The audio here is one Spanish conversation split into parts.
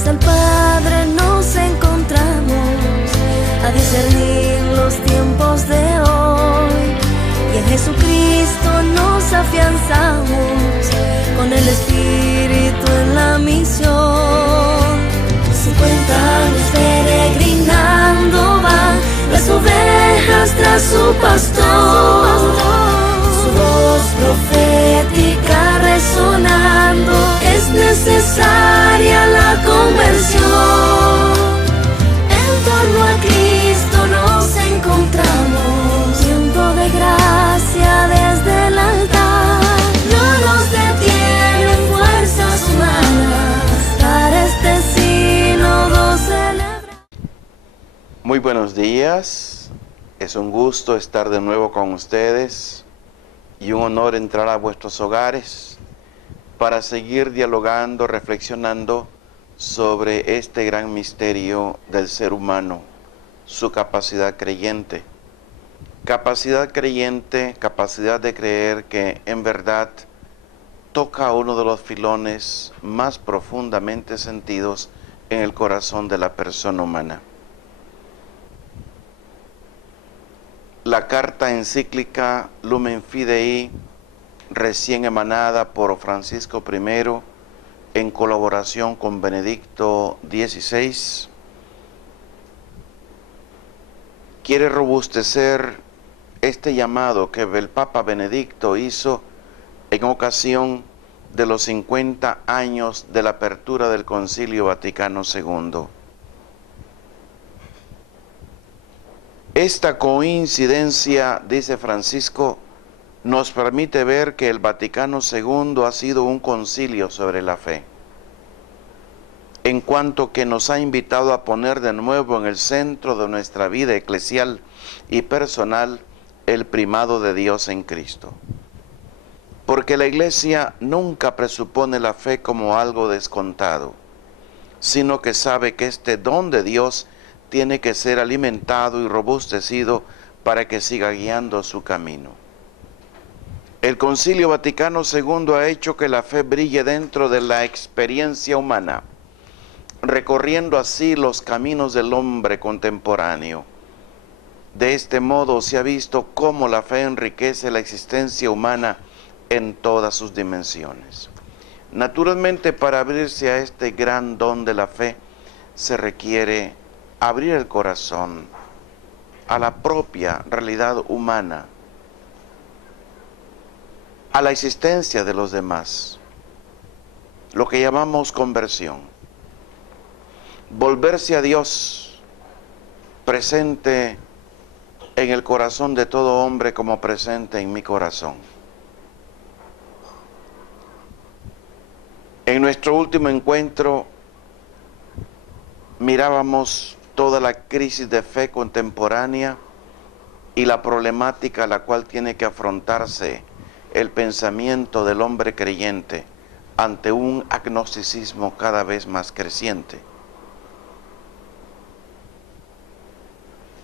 fieles al Padre nos encontramos a discernir los tiempos de hoy, y en Jesucristo nos afianzamos con el Espíritu en la misión. 50 años peregrinando van las ovejas tras su pastor, su voz profética resonando, es necesaria la conversión. En torno a Cristo nos encontramos, tiempo de gracia desde el altar. No nos detienen fuerzas humanas para este sínodo celebrar. Muy buenos días, es un gusto estar de nuevo con ustedes y un honor entrar a vuestros hogares para seguir dialogando, reflexionando sobre este gran misterio del ser humano, su capacidad creyente. Capacidad creyente, capacidad de creer que en verdad toca uno de los filones más profundamente sentidos en el corazón de la persona humana. La carta encíclica Lumen Fidei, recién emanada por Francisco I en colaboración con Benedicto XVI, quiere robustecer este llamado que el Papa Benedicto hizo en ocasión de los 50 años de la apertura del Concilio Vaticano II. Esta coincidencia, dice Francisco, nos permite ver que el Vaticano II ha sido un concilio sobre la fe, en cuanto que nos ha invitado a poner de nuevo en el centro de nuestra vida eclesial y personal el primado de Dios en Cristo. Porque la Iglesia nunca presupone la fe como algo descontado, sino que sabe que este don de Dios tiene que ser alimentado y robustecido para que siga guiando su camino. El Concilio Vaticano II ha hecho que la fe brille dentro de la experiencia humana, recorriendo así los caminos del hombre contemporáneo. De este modo se ha visto cómo la fe enriquece la existencia humana en todas sus dimensiones. Naturalmente, para abrirse a este gran don de la fe, se requiere abrir el corazón a la propia realidad humana, a la existencia de los demás, lo que llamamos conversión. Volverse a Dios presente en el corazón de todo hombre como presente en mi corazón. En nuestro último encuentro mirábamos toda la crisis de fe contemporánea y la problemática a la cual tiene que afrontarse el pensamiento del hombre creyente ante un agnosticismo cada vez más creciente.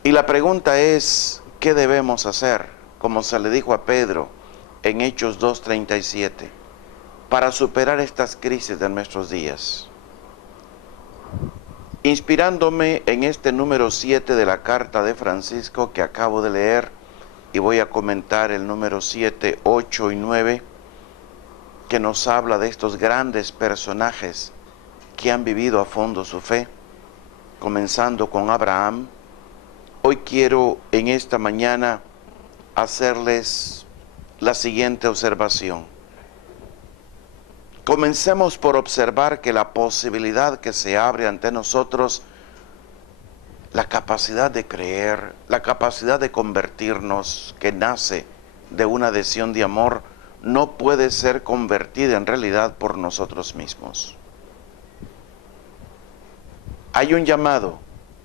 Y la pregunta es, ¿qué debemos hacer? Como se le dijo a Pedro en Hechos 2:37, para superar estas crisis de nuestros días. Inspirándome en este número 7 de la carta de Francisco que acabo de leer, y voy a comentar el número 7, 8 y 9, que nos habla de estos grandes personajes que han vivido a fondo su fe, comenzando con Abraham. Hoy quiero en esta mañana hacerles la siguiente observación. Comencemos por observar que la posibilidad que se abre ante nosotros, la capacidad de creer, la capacidad de convertirnos, que nace de una adhesión de amor, no puede ser convertida en realidad por nosotros mismos. Hay un llamado,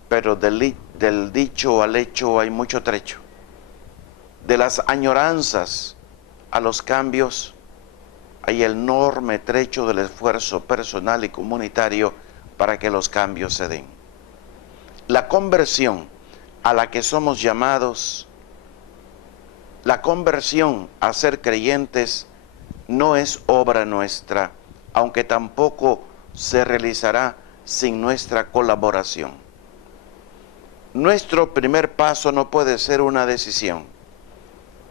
pero del dicho al hecho hay mucho trecho. De las añoranzas a los cambios hay el enorme trecho del esfuerzo personal y comunitario para que los cambios se den. La conversión a la que somos llamados, la conversión a ser creyentes, no es obra nuestra, aunque tampoco se realizará sin nuestra colaboración. Nuestro primer paso no puede ser una decisión,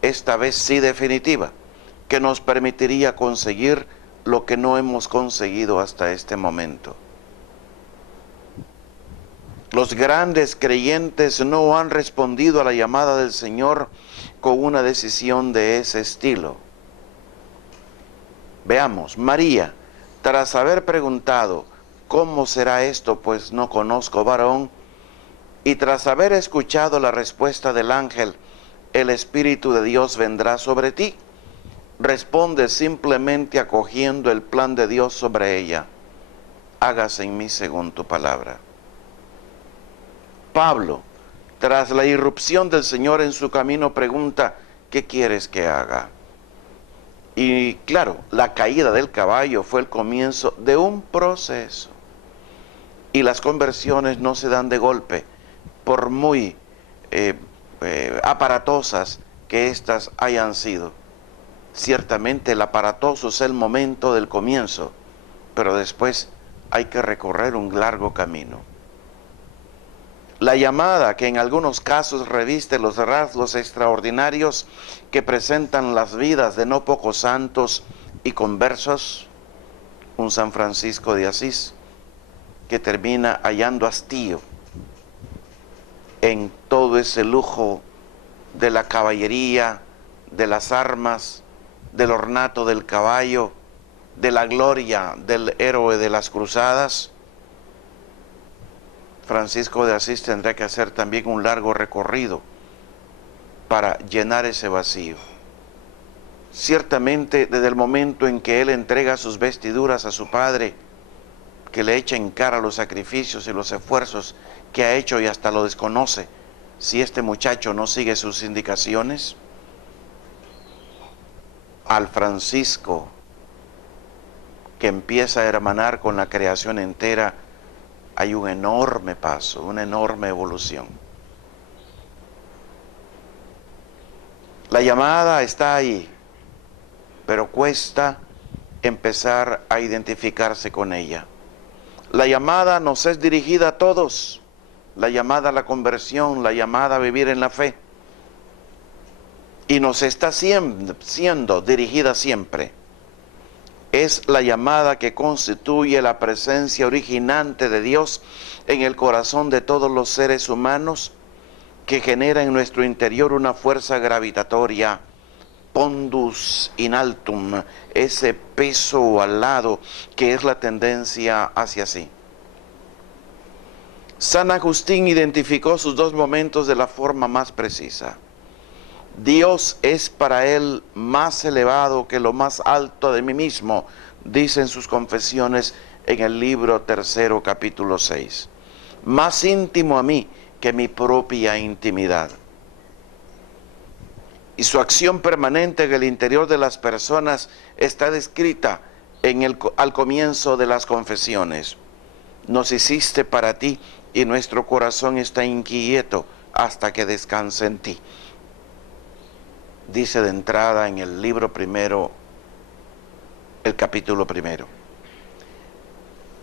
esta vez sí definitiva, que nos permitiría conseguir lo que no hemos conseguido hasta este momento. Los grandes creyentes no han respondido a la llamada del Señor con una decisión de ese estilo. Veamos, María, tras haber preguntado, ¿cómo será esto? Pues no conozco varón, y tras haber escuchado la respuesta del ángel, el Espíritu de Dios vendrá sobre ti, responde simplemente acogiendo el plan de Dios sobre ella. Hágase en mí según tu palabra. Pablo, tras la irrupción del Señor en su camino, pregunta, ¿qué quieres que haga? Y claro, la caída del caballo fue el comienzo de un proceso. Y las conversiones no se dan de golpe, por muy aparatosas que éstas hayan sido. Ciertamente el aparatoso es el momento del comienzo, pero después hay que recorrer un largo camino. La llamada, que en algunos casos reviste los rasgos extraordinarios que presentan las vidas de no pocos santos y conversos, un San Francisco de Asís, que termina hallando hastío en todo ese lujo de la caballería, de las armas, del ornato del caballo, de la gloria del héroe de las cruzadas. Francisco de Asís tendrá que hacer también un largo recorrido para llenar ese vacío. Ciertamente, desde el momento en que él entrega sus vestiduras a su padre, que le echa en cara los sacrificios y los esfuerzos que ha hecho y hasta lo desconoce, si este muchacho no sigue sus indicaciones, al Francisco que empieza a hermanar con la creación entera, hay un enorme paso, una enorme evolución. La llamada está ahí, pero cuesta empezar a identificarse con ella. La llamada nos es dirigida a todos, la llamada a la conversión, la llamada a vivir en la fe. Y nos está siendo dirigida siempre. Es la llamada que constituye la presencia originante de Dios en el corazón de todos los seres humanos, que genera en nuestro interior una fuerza gravitatoria, pondus in altum, ese peso al lado que es la tendencia hacia sí. San Agustín identificó sus dos momentos de la forma más precisa. Dios es para él más elevado que lo más alto de mí mismo, dice en sus confesiones en el libro 3, capítulo 6. Más íntimo a mí que mi propia intimidad. Y su acción permanente en el interior de las personas está descrita al comienzo de las confesiones. Nos hiciste para ti y nuestro corazón está inquieto hasta que descanse en ti. Dice de entrada en el libro primero, el capítulo 1.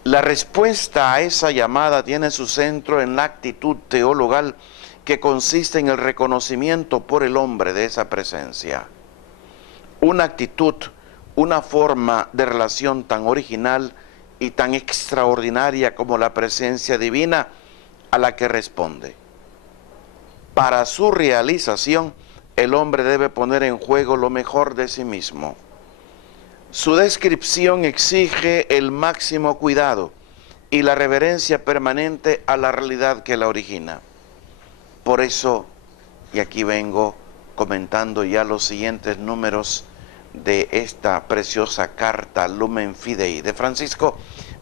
La respuesta a esa llamada tiene su centro en la actitud teologal que consiste en el reconocimiento por el hombre de esa presencia. Una actitud, una forma de relación tan original y tan extraordinaria como la presencia divina a la que responde. Para su realización, el hombre debe poner en juego lo mejor de sí mismo. Su descripción exige el máximo cuidado y la reverencia permanente a la realidad que la origina. Por eso, y aquí vengo comentando ya los siguientes números de esta preciosa carta Lumen Fidei de Francisco,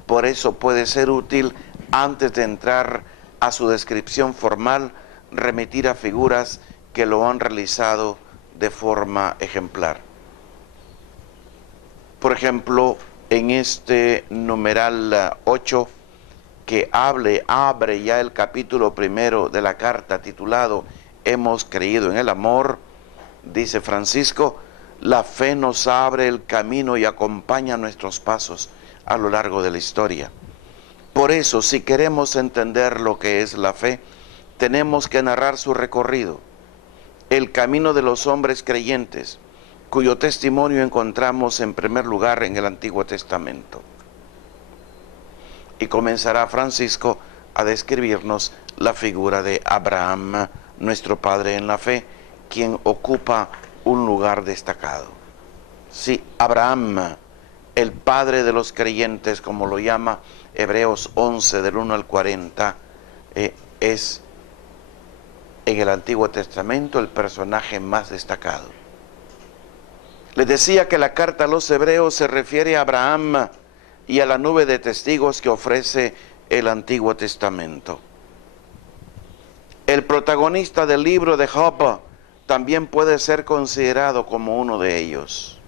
por eso puede ser útil, antes de entrar a su descripción formal, remitir a figuras que lo han realizado de forma ejemplar. Por ejemplo, en este numeral 8, que abre ya el capítulo 1 de la carta titulado Hemos creído en el amor, dice Francisco, la fe nos abre el camino y acompaña nuestros pasos a lo largo de la historia. Por eso, si queremos entender lo que es la fe, tenemos que narrar su recorrido, el camino de los hombres creyentes, cuyo testimonio encontramos en primer lugar en el Antiguo Testamento. Y comenzará Francisco a describirnos la figura de Abraham, nuestro padre en la fe, quien ocupa un lugar destacado. Sí, Abraham, el padre de los creyentes, como lo llama Hebreos 11, del 1 al 40, es en el Antiguo Testamento el personaje más destacado. Les decía que la carta a los Hebreos se refiere a Abraham y a la nube de testigos que ofrece el Antiguo Testamento. El protagonista del libro de Job también puede ser considerado como uno de ellos.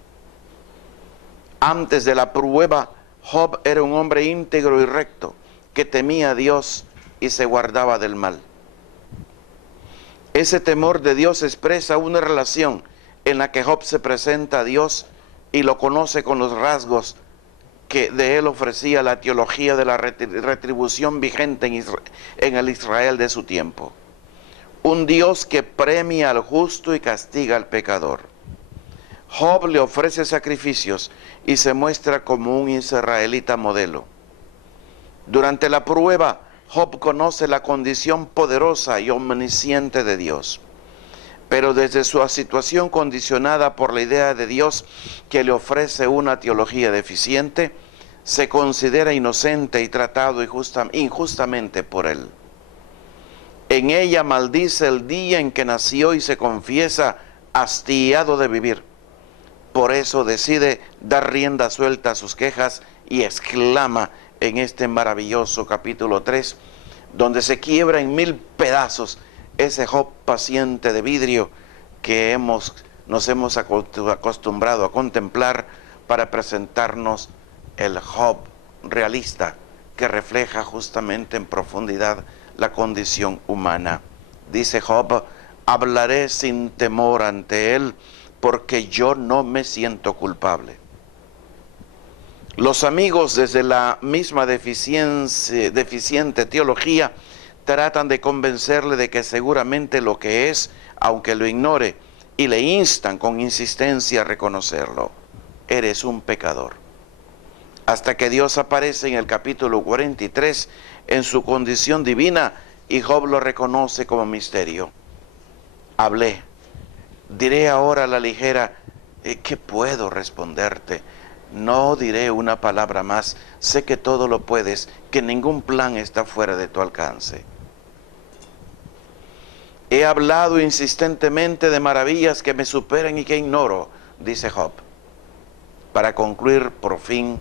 Antes de la prueba, Job era un hombre íntegro y recto, que temía a Dios y se guardaba del mal. Ese temor de Dios expresa una relación en la que Job se presenta a Dios y lo conoce con los rasgos que de él ofrecía la teología de la retribución vigente en el Israel de su tiempo. Un Dios que premia al justo y castiga al pecador. Job le ofrece sacrificios y se muestra como un israelita modelo. Durante la prueba, Job conoce la condición poderosa y omnisciente de Dios. Pero desde su situación condicionada por la idea de Dios que le ofrece una teología deficiente, se considera inocente y tratado injustamente por él. En ella maldice el día en que nació y se confiesa hastiado de vivir. Por eso decide dar rienda suelta a sus quejas y exclama en este maravilloso capítulo 3, donde se quiebra en 1000 pedazos ese Job paciente de vidrio que nos hemos acostumbrado a contemplar para presentarnos el Job realista que refleja justamente en profundidad la condición humana. Dice Job: hablaré sin temor ante él, porque yo no me siento culpable. Los amigos, desde la misma deficiente teología, tratan de convencerle de que seguramente lo que es, aunque lo ignore, y le instan con insistencia a reconocerlo: eres un pecador. Hasta que Dios aparece en el capítulo 43 en su condición divina y Job lo reconoce como misterio. Hablé, diré ahora a la ligera, ¿qué puedo responderte? No diré una palabra más, sé que todo lo puedes, que ningún plan está fuera de tu alcance. He hablado insistentemente de maravillas que me superan y que ignoro, dice Job, para concluir por fin,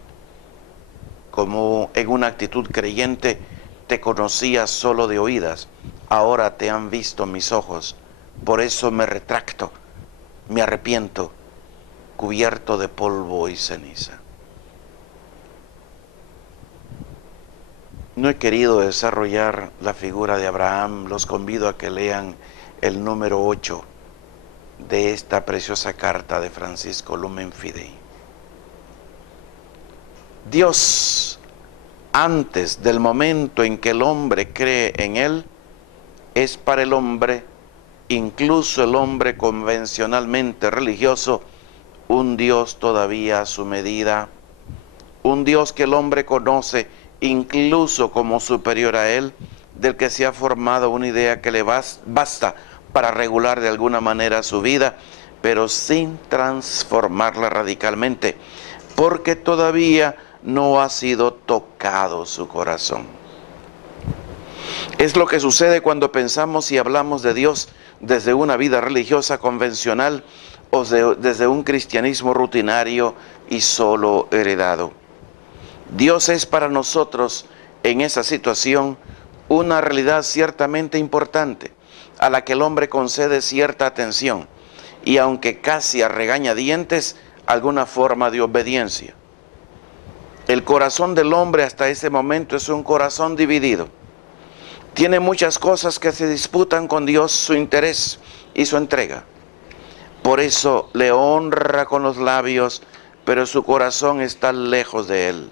como en una actitud creyente: te conocía solo de oídas, ahora te han visto mis ojos, por eso me retracto, me arrepiento, cubierto de polvo y ceniza. No he querido desarrollar la figura de Abraham, los convido a que lean el número 8 de esta preciosa carta de Francisco Lumen Fidei. Dios, antes del momento en que el hombre cree en él, es para el hombre, incluso el hombre convencionalmente religioso, un Dios todavía a su medida, un Dios que el hombre conoce incluso como superior a él, del que se ha formado una idea que le basta para regular de alguna manera su vida, pero sin transformarla radicalmente, porque todavía no ha sido tocado su corazón. Es lo que sucede cuando pensamos y hablamos de Dios desde una vida religiosa convencional o desde un cristianismo rutinario y solo heredado. Dios es para nosotros en esa situación una realidad ciertamente importante, a la que el hombre concede cierta atención y, aunque casi a regañadientes, alguna forma de obediencia. El corazón del hombre hasta ese momento es un corazón dividido. Tiene muchas cosas que se disputan con Dios, su interés y su entrega. Por eso le honra con los labios, pero su corazón está lejos de él.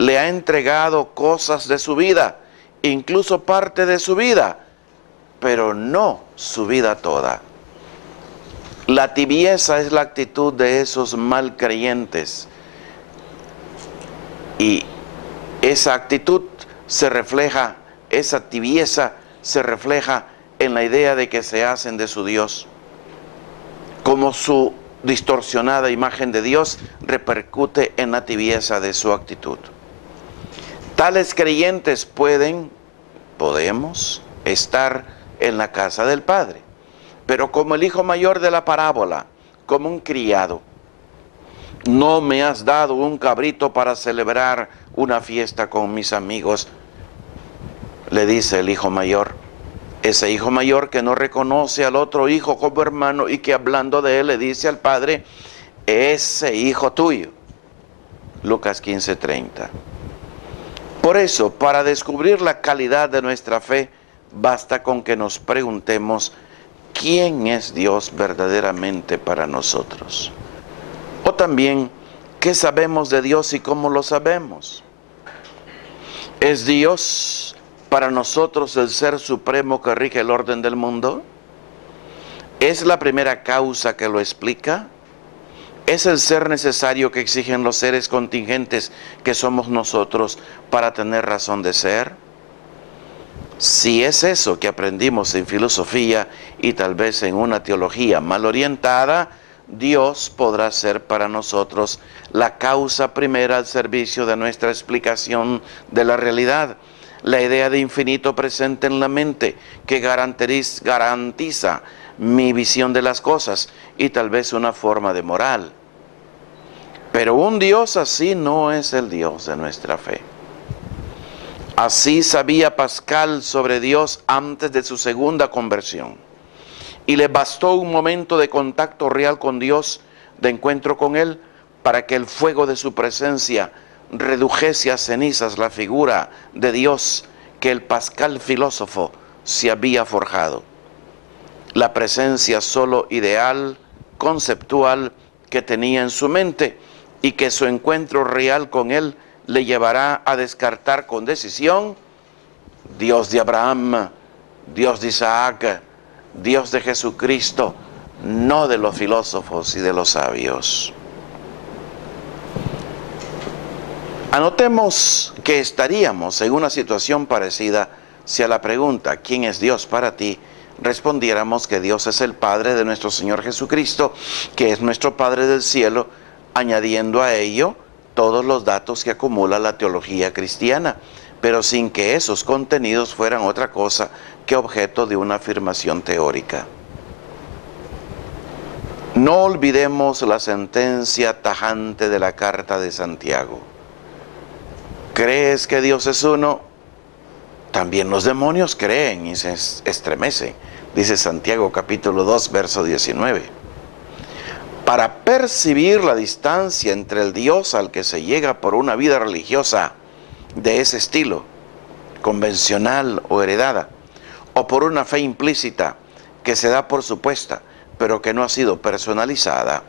le ha entregado cosas de su vida, incluso parte de su vida, pero no su vida toda. La tibieza es la actitud de esos mal creyentes, y esa actitud se refleja, esa tibieza se refleja en la idea de que se hacen de su Dios. Como su distorsionada imagen de Dios repercute en la tibieza de su actitud. Tales creyentes podemos estar en la casa del Padre, pero como el hijo mayor de la parábola, como un criado. No me has dado un cabrito para celebrar una fiesta con mis amigos, le dice el hijo mayor. Ese hijo mayor que no reconoce al otro hijo como hermano y que hablando de él le dice al padre, ese hijo tuyo. Lucas 15:30. Por eso, para descubrir la calidad de nuestra fe, basta con que nos preguntemos, ¿quién es Dios verdaderamente para nosotros? O también, ¿qué sabemos de Dios y cómo lo sabemos? ¿Es Dios para nosotros el ser supremo que rige el orden del mundo? ¿Es la primera causa que lo explica? ¿Es el ser necesario que exigen los seres contingentes que somos nosotros para tener razón de ser? Si es eso que aprendimos en filosofía y tal vez en una teología mal orientada, Dios podrá ser para nosotros la causa primera al servicio de nuestra explicación de la realidad, la idea de infinito presente en la mente que garantiza mi visión de las cosas y tal vez una forma de moral. Pero un Dios así no es el Dios de nuestra fe. Así sabía Pascal sobre Dios antes de su segunda conversión. Y le bastó un momento de contacto real con Dios, de encuentro con Él, para que el fuego de su presencia redujese a cenizas la figura de Dios que el Pascal filósofo se había forjado. La presencia solo ideal, conceptual, que tenía en su mente y que su encuentro real con Él le llevará a descartar con decisión Dios de Abraham, Dios de Isaac, Dios de Jesucristo, no de los filósofos y de los sabios. Anotemos que estaríamos en una situación parecida si a la pregunta ¿quién es Dios para ti? Respondiéramos que Dios es el Padre de nuestro Señor Jesucristo, que es nuestro Padre del cielo, añadiendo a ello todos los datos que acumula la teología cristiana, pero sin que esos contenidos fueran otra cosa que objeto de una afirmación teórica. No olvidemos la sentencia tajante de la carta de Santiago. ¿Crees que Dios es uno? También los demonios creen y se estremecen, dice Santiago capítulo 2, verso 19. Para percibir la distancia entre el Dios al que se llega por una vida religiosa de ese estilo, convencional o heredada, o por una fe implícita que se da por supuesta, pero que no ha sido personalizada,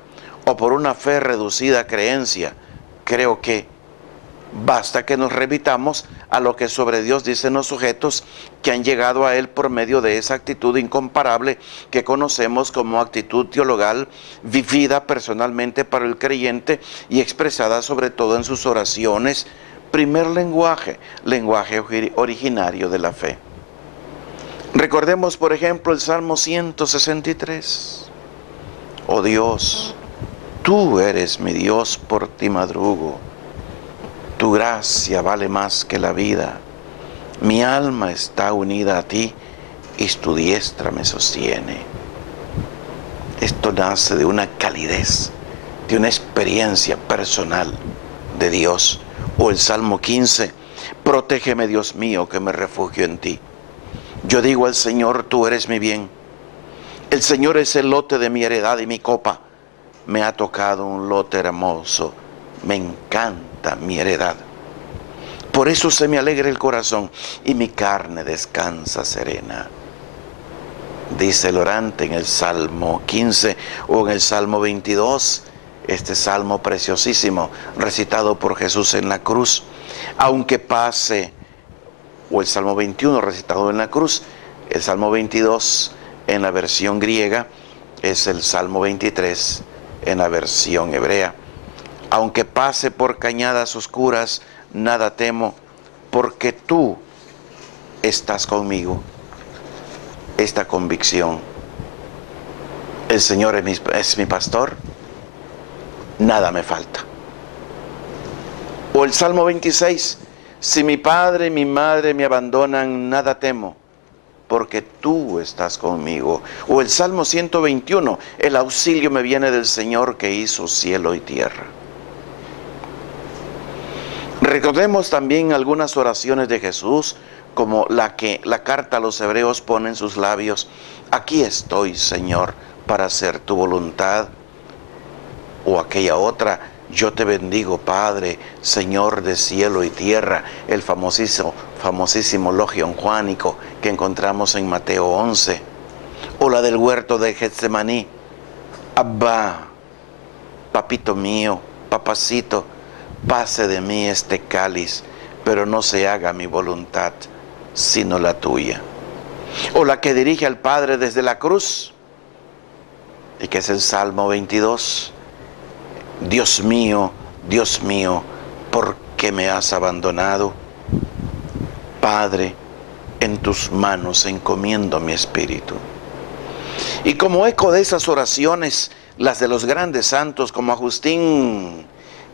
o por una fe reducida a creencia, creo que basta que nos remitamos a lo que sobre Dios dicen los sujetos que han llegado a Él por medio de esa actitud incomparable que conocemos como actitud teologal, vivida personalmente para el creyente y expresada sobre todo en sus oraciones, primer lenguaje originario de la fe. Recordemos, por ejemplo, el Salmo 163. Oh Dios, tú eres mi Dios, por ti madrugo. Tu gracia vale más que la vida. Mi alma está unida a ti y tu diestra me sostiene. Esto nace de una calidez, de una experiencia personal de Dios. O el Salmo 15, protégeme Dios mío que me refugio en ti. Yo digo al Señor, tú eres mi bien. El Señor es el lote de mi heredad y mi copa. Me ha tocado un lote hermoso. Me encanta mi heredad. Por eso se me alegra el corazón y mi carne descansa serena. Dice el orante en el Salmo 15 o en el Salmo 22, este salmo preciosísimo recitado por Jesús en la cruz. Aunque pase, o el Salmo 21 recitado en la cruz, el Salmo 22 en la versión griega es el Salmo 23 en la versión hebrea. Aunque pase por cañadas oscuras, nada temo, porque tú estás conmigo. Esta convicción: el Señor es mi pastor, nada me falta. O el Salmo 26, si mi padre y mi madre me abandonan, nada temo, porque tú estás conmigo. O el Salmo 121, el auxilio me viene del Señor que hizo cielo y tierra. Recordemos también algunas oraciones de Jesús, como la que la carta a los hebreos pone en sus labios: aquí estoy, Señor, para hacer tu voluntad. O aquella otra: yo te bendigo, Padre, Señor de cielo y tierra, el famosísimo Logion Juánico que encontramos en Mateo 11. O la del huerto de Getsemaní: Abba, papito mío, papacito, pase de mí este cáliz, pero no se haga mi voluntad, sino la tuya. O la que dirige al Padre desde la cruz, y que es el Salmo 22. Dios mío, ¿por qué me has abandonado? Padre, en tus manos encomiendo mi espíritu. Y como eco de esas oraciones, las de los grandes santos, como Agustín,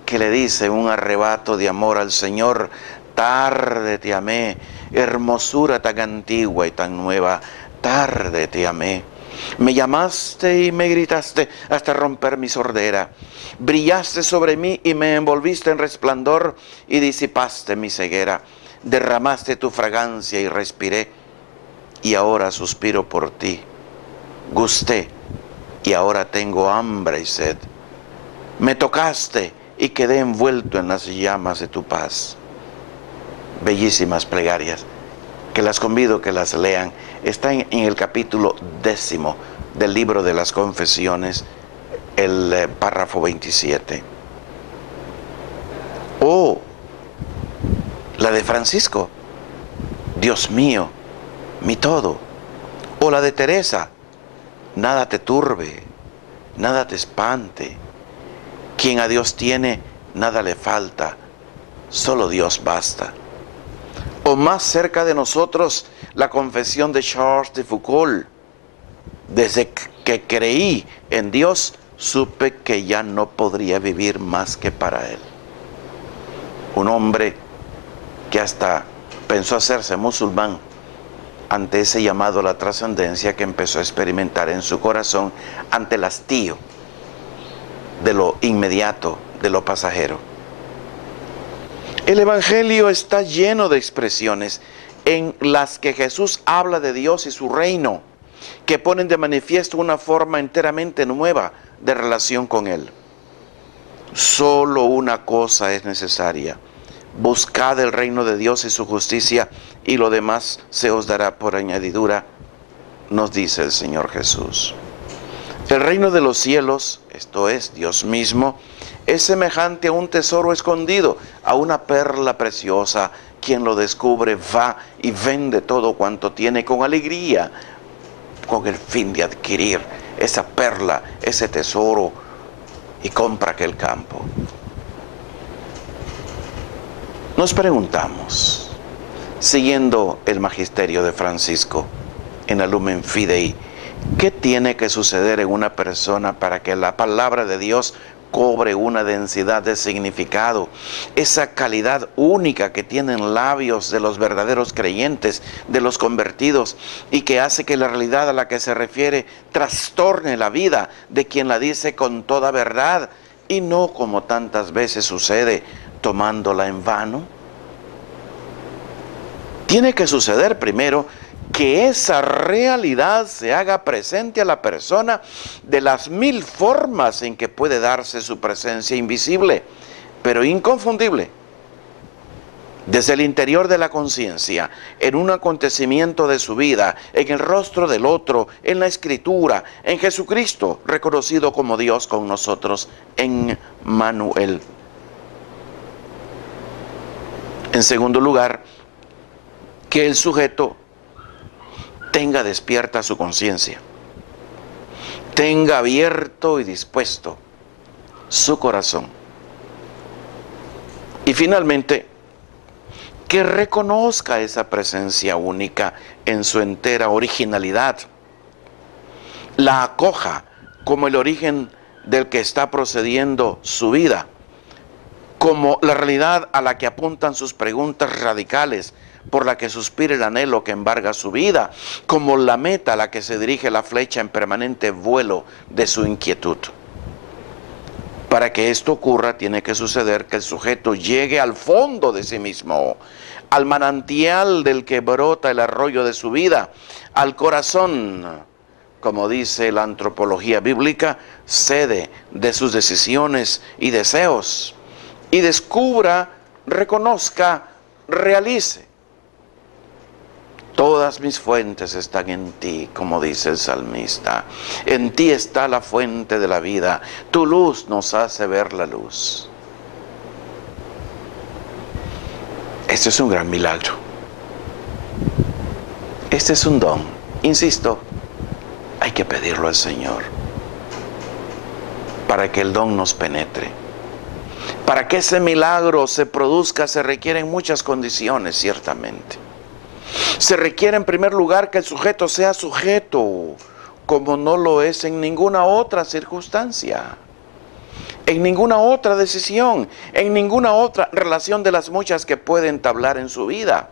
que le dice un arrebato de amor al Señor: tarde te amé, hermosura tan antigua y tan nueva, tarde te amé. Me llamaste y me gritaste hasta romper mi sordera. Brillaste sobre mí y me envolviste en resplandor y disipaste mi ceguera. Derramaste tu fragancia y respiré, y ahora suspiro por ti. Gusté y ahora tengo hambre y sed. Me tocaste y quedé envuelto en las llamas de tu paz. Bellísimas plegarias, que las convido que las lean. Está en el capítulo 10 del libro de las Confesiones, el párrafo 27. O la de Francisco: Dios mío, mi todo. O la de Teresa: nada te turbe, nada te espante. Quien a Dios tiene, nada le falta, solo Dios basta. O más cerca de nosotros, la confesión de Charles de Foucault: desde que creí en Dios, supe que ya no podría vivir más que para Él. Un hombre que hasta pensó hacerse musulmán ante ese llamado a la trascendencia que empezó a experimentar en su corazón ante el hastío de lo inmediato, de lo pasajero. El Evangelio está lleno de expresiones en las que Jesús habla de Dios y su reino, que ponen de manifiesto una forma enteramente nueva de relación con Él. Solo una cosa es necesaria: buscad el reino de Dios y su justicia, y lo demás se os dará por añadidura, nos dice el Señor Jesús. El reino de los cielos, esto es, Dios mismo, es semejante a un tesoro escondido, a una perla preciosa. Quien lo descubre va y vende todo cuanto tiene con alegría, con el fin de adquirir esa perla, ese tesoro, y compra aquel campo. Nos preguntamos, siguiendo el magisterio de Francisco en la Lumen Fidei, ¿qué tiene que suceder en una persona para que la palabra de Dios cobre una densidad de significado, esa calidad única que tienen labios de los verdaderos creyentes, de los convertidos, y que hace que la realidad a la que se refiere trastorne la vida de quien la dice con toda verdad, y no como tantas veces sucede, tomándola en vano? Tiene que suceder primero que esa realidad se haga presente a la persona de las 1000 formas en que puede darse su presencia invisible, pero inconfundible. Desde el interior de la conciencia, en un acontecimiento de su vida, en el rostro del otro, en la Escritura, en Jesucristo, reconocido como Dios con nosotros, en Manuel. En segundo lugar, que el sujeto tenga despierta su conciencia, tenga abierto y dispuesto su corazón. Y finalmente, que reconozca esa presencia única en su entera originalidad, la acoja como el origen del que está procediendo su vida, como la realidad a la que apuntan sus preguntas radicales, por la que suspira el anhelo que embarga su vida, como la meta a la que se dirige la flecha en permanente vuelo de su inquietud. Para que esto ocurra, tiene que suceder que el sujeto llegue al fondo de sí mismo, al manantial del que brota el arroyo de su vida, al corazón, como dice la antropología bíblica, sede de sus decisiones y deseos, y descubra, reconozca, realice. Todas mis fuentes están en ti, como dice el salmista. En ti está la fuente de la vida. Tu luz nos hace ver la luz. Este es un gran milagro. Este es un don. Insisto, hay que pedirlo al Señor para que el don nos penetre. Para que ese milagro se produzca se requieren muchas condiciones, ciertamente. Se requiere en primer lugar que el sujeto sea sujeto, como no lo es en ninguna otra circunstancia, en ninguna otra decisión, en ninguna otra relación de las muchas que puede entablar en su vida.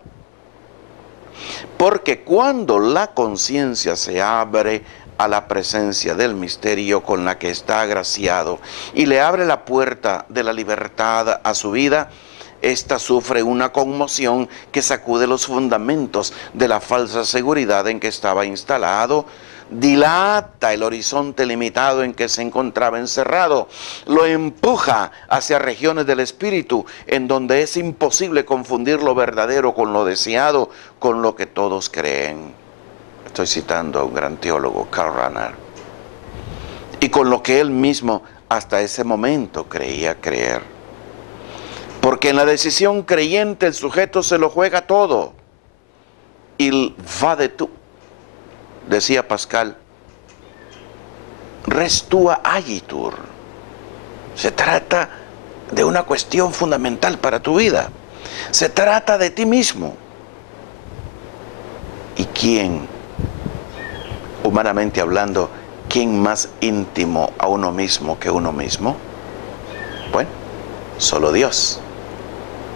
Porque cuando la conciencia se abre a la presencia del misterio con la que está agraciado y le abre la puerta de la libertad a su vida, ésta sufre una conmoción que sacude los fundamentos de la falsa seguridad en que estaba instalado, dilata el horizonte limitado en que se encontraba encerrado, lo empuja hacia regiones del espíritu en donde es imposible confundir lo verdadero con lo deseado, con lo que todos creen. Estoy citando a un gran teólogo, Karl Rahner, y con lo que él mismo hasta ese momento creía creer. Porque en la decisión creyente el sujeto se lo juega todo. Il va de tú, decía Pascal, res tua agitur. Se trata de una cuestión fundamental para tu vida. Se trata de ti mismo. ¿Y quién, humanamente hablando, quién más íntimo a uno mismo que uno mismo? Bueno, solo Dios.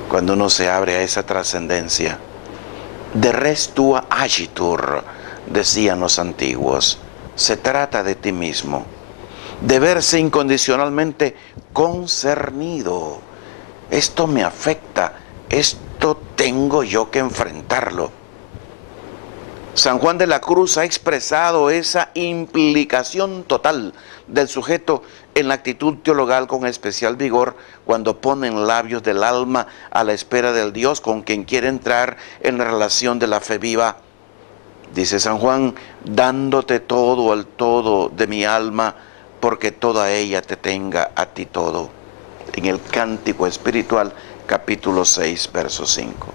Cuando uno se abre a esa trascendencia, de res tua agitur, decían los antiguos, se trata de ti mismo, de verse incondicionalmente concernido. Esto me afecta, esto tengo yo que enfrentarlo. San Juan de la Cruz ha expresado esa implicación total del sujeto en la actitud teologal con especial vigor cuando pone en labios del alma a la espera del Dios con quien quiere entrar en la relación de la fe viva. Dice San Juan, dándote todo al todo de mi alma, porque toda ella te tenga a ti todo. En el Cántico Espiritual, capítulo 6, verso 5.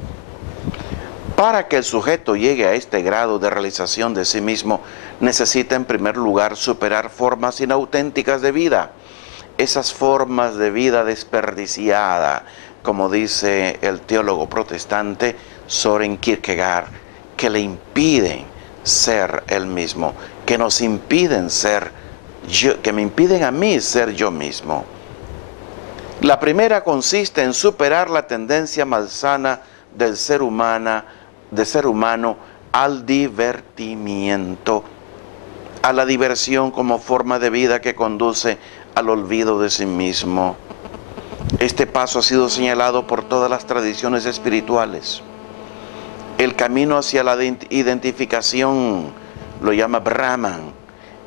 Para que el sujeto llegue a este grado de realización de sí mismo, necesita en primer lugar superar formas inauténticas de vida. Esas formas de vida desperdiciada, como dice el teólogo protestante Søren Kierkegaard, que le impiden ser él mismo, que nos impiden ser yo, que me impiden a mí ser yo mismo. La primera consiste en superar la tendencia malsana del ser humano al divertimiento, a la diversión como forma de vida que conduce al olvido de sí mismo. Este paso ha sido señalado por todas las tradiciones espirituales. El camino hacia la identificación lo llama Brahman.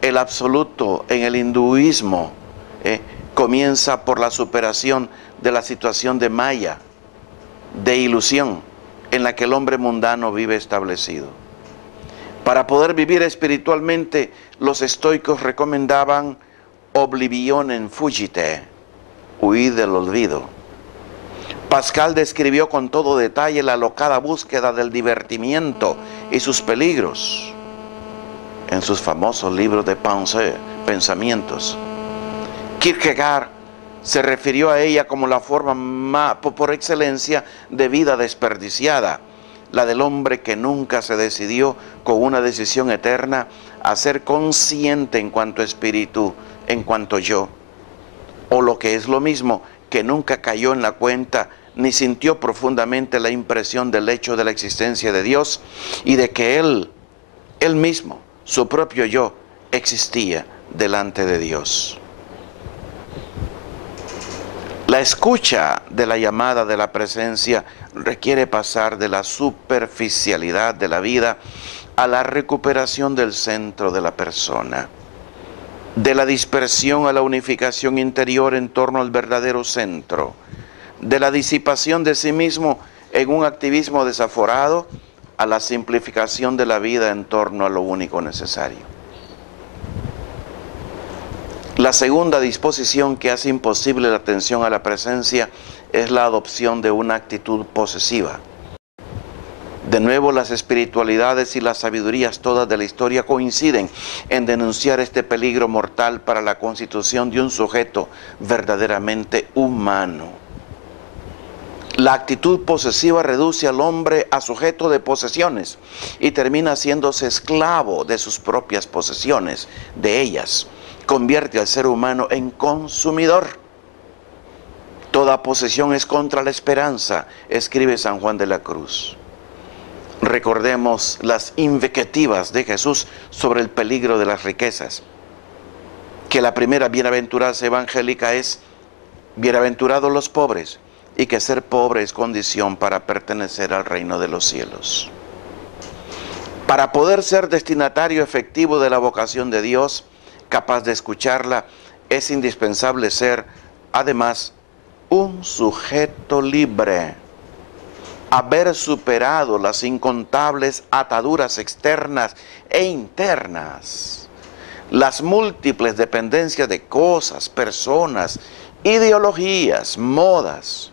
El absoluto en el hinduismo comienza por la superación de la situación de maya, de ilusión, en la que el hombre mundano vive establecido. Para poder vivir espiritualmente, los estoicos recomendaban oblivionem fugite, huir del olvido. Pascal describió con todo detalle la alocada búsqueda del divertimiento y sus peligros en sus famosos libros de pensamientos. Kierkegaard se refirió a ella como la forma por excelencia de vida desperdiciada, la del hombre que nunca se decidió con una decisión eterna a ser consciente en cuanto espíritu, en cuanto yo, o lo que es lo mismo, que nunca cayó en la cuenta ni sintió profundamente la impresión del hecho de la existencia de Dios y de que Él mismo, su propio yo, existía delante de Dios. La escucha de la llamada de la presencia requiere pasar de la superficialidad de la vida a la recuperación del centro de la persona, de la dispersión a la unificación interior en torno al verdadero centro, de la disipación de sí mismo en un activismo desaforado a la simplificación de la vida en torno a lo único necesario. La segunda disposición que hace imposible la atención a la presencia es la adopción de una actitud posesiva. De nuevo, las espiritualidades y las sabidurías todas de la historia coinciden en denunciar este peligro mortal para la constitución de un sujeto verdaderamente humano. La actitud posesiva reduce al hombre a sujeto de posesiones y termina haciéndose esclavo de sus propias posesiones, de ellas. Convierte al ser humano en consumidor. Toda posesión es contra la esperanza, escribe San Juan de la Cruz. Recordemos las invectivas de Jesús sobre el peligro de las riquezas, que la primera bienaventuranza evangélica es: bienaventurados los pobres, y que ser pobre es condición para pertenecer al reino de los cielos. Para poder ser destinatario efectivo de la vocación de Dios, capaz de escucharla, es indispensable ser, además, un sujeto libre. Haber superado las incontables ataduras externas e internas, las múltiples dependencias de cosas, personas, ideologías, modas,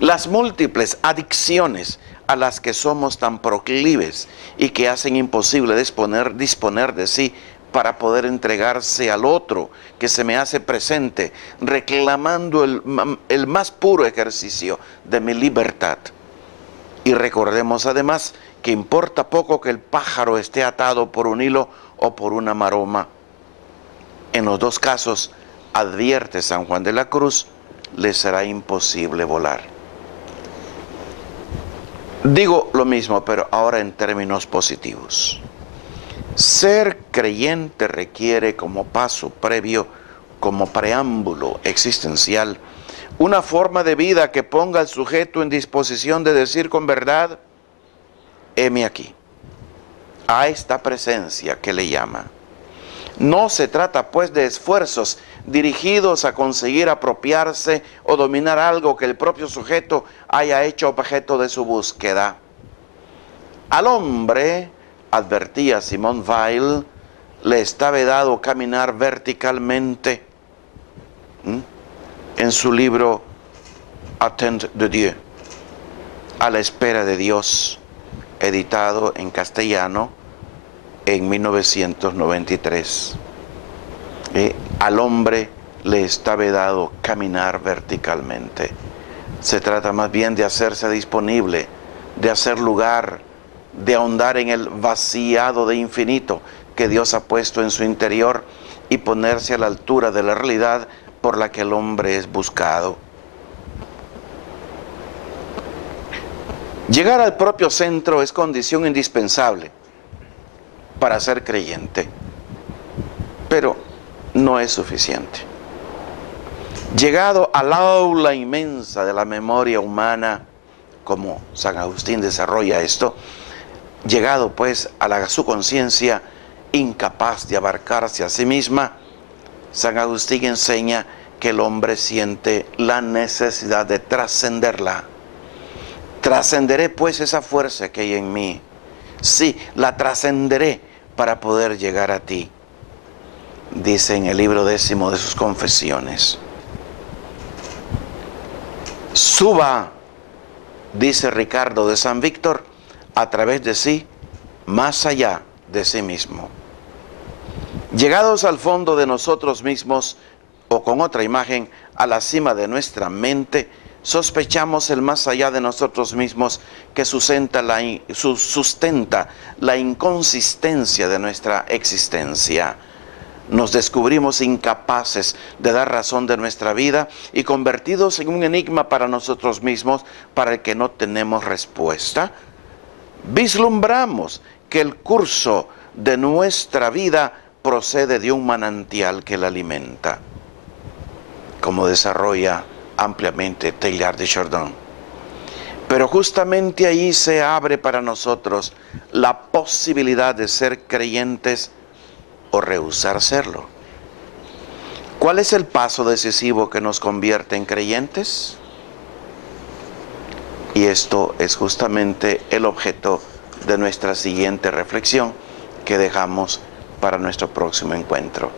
las múltiples adicciones a las que somos tan proclives y que hacen imposible disponer de sí para poder entregarse al otro que se me hace presente, reclamando el más puro ejercicio de mi libertad. Y recordemos además que importa poco que el pájaro esté atado por un hilo o por una maroma. En los dos casos, advierte San Juan de la Cruz, le será imposible volar. Digo lo mismo, pero ahora en términos positivos. Ser creyente requiere como paso previo, como preámbulo existencial, una forma de vida que ponga al sujeto en disposición de decir con verdad: heme aquí, a esta presencia que le llama. No se trata pues de esfuerzos dirigidos a conseguir apropiarse o dominar algo que el propio sujeto haya hecho objeto de su búsqueda. Al hombre, advertía Simone Weil, le está vedado caminar verticalmente. En su libro Attente de Dieu, a la espera de Dios, editado en castellano en 1993. Al hombre le está vedado caminar verticalmente. Se trata más bien de hacerse disponible, de hacer lugar, de ahondar en el vaciado de infinito que Dios ha puesto en su interior y ponerse a la altura de la realidad por la que el hombre es buscado. Llegar al propio centro es condición indispensable para ser creyente, pero no es suficiente. Llegado al aula inmensa de la memoria humana, como San Agustín desarrolla esto, llegado pues a su conciencia incapaz de abarcarse a sí misma, San Agustín enseña que el hombre siente la necesidad de trascenderla. Trascenderé pues esa fuerza que hay en mí. Sí, la trascenderé para poder llegar a ti, dice en el libro 10 de sus Confesiones. suba, dice Ricardo de San Víctor, a través de sí, más allá de sí mismo. Llegados al fondo de nosotros mismos, o con otra imagen, a la cima de nuestra mente, sospechamos el más allá de nosotros mismos que sustenta la inconsistencia de nuestra existencia. Nos descubrimos incapaces de dar razón de nuestra vida y convertidos en un enigma para nosotros mismos, para el que no tenemos respuesta. Vislumbramos que el curso de nuestra vida procede de un manantial que la alimenta, como desarrolla ampliamente Teilhard de Chardin. Pero justamente ahí se abre para nosotros la posibilidad de ser creyentes o rehusar serlo. ¿Cuál es el paso decisivo que nos convierte en creyentes? Y esto es justamente el objeto de nuestra siguiente reflexión que dejamos para nuestro próximo encuentro.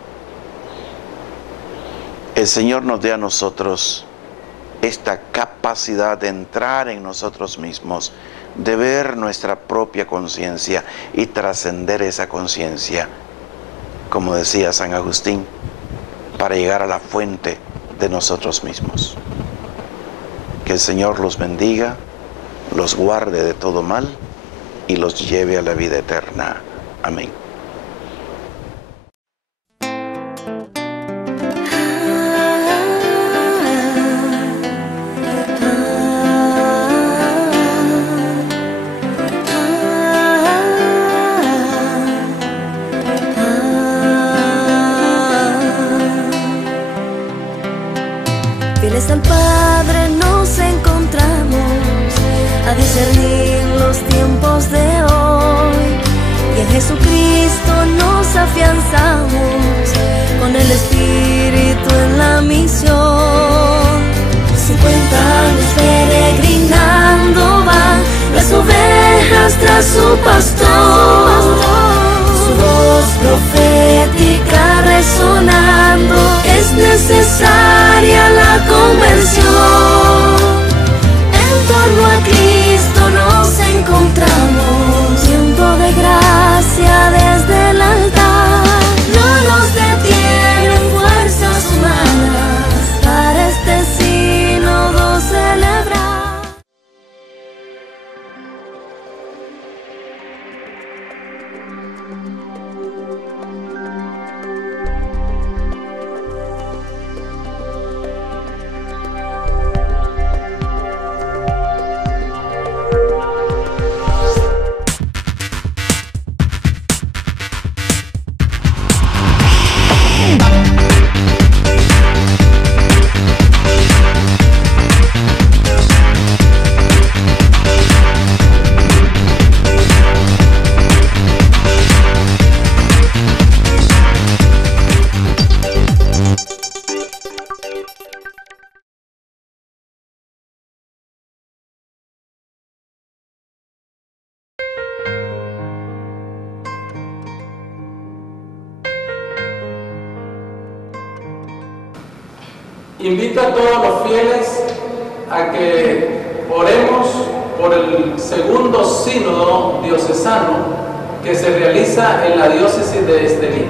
El Señor nos dé a nosotros esta capacidad de entrar en nosotros mismos, de ver nuestra propia conciencia y trascender esa conciencia, como decía San Agustín, para llegar a la fuente de nosotros mismos. Que el Señor los bendiga, los guarde de todo mal y los lleve a la vida eterna. Amén. Fieles al Padre nos encontramos a discernir los tiempos de hoy, y en Jesucristo nos afianzamos con el Espíritu en la misión. 50 años peregrinando van las ovejas tras su pastor, su voz profética resonando, es necesaria la conversión. En torno a Cristo nos encontramos, tiempo de gracia desde el altar. No nos detienen fuerzas humanas para este sínodo celebrar. Invito a todos los fieles a que oremos por el segundo sínodo diocesano que se realiza en la diócesis de Estelí.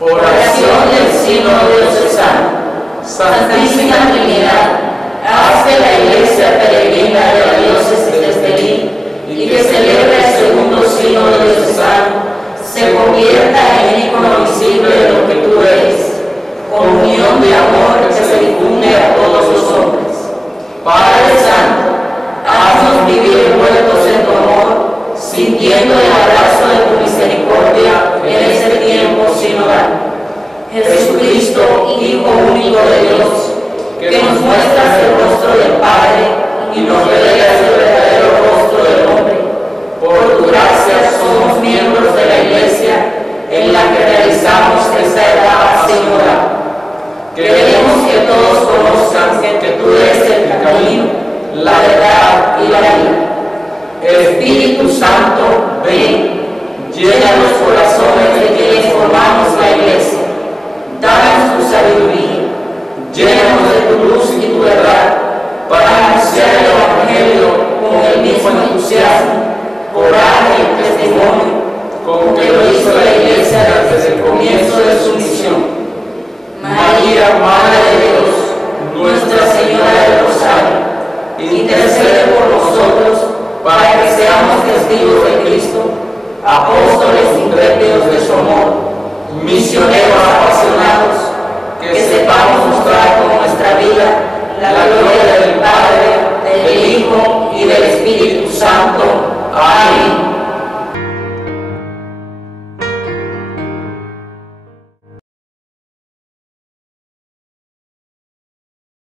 Oración del sínodo diocesano. Santísima Trinidad, haz que la Iglesia peregrina de la diócesis de Estelí y que celebra el segundo sínodo diocesano se convierta en ícono visible de lo que tú eres, comunión de amor que se difunde a todos los hombres. Padre Santo, haznos vivir envueltos en tu amor, sintiendo el abrazo de tu misericordia en este tiempo sinodal. Jesucristo, Hijo único de Dios, que nos muestras el rostro del Padre y nos revelas el verdadero rostro del hombre. Por tu gracia somos miembros de la Iglesia en la que realizamos esta etapa sinodal. Queremos que todos conozcan que tú eres el camino, la verdad y la vida. Espíritu Santo, ven, llena los corazones de quienes formamos la Iglesia. Danos tu sabiduría entusiasmo, coraje y testimonio con que lo hizo la Iglesia desde el comienzo de su misión. María, Madre de Dios, Nuestra Señora del Rosario, intercede por nosotros para que seamos testigos de Cristo, apóstoles intrépidos de su amor, misioneros apasionados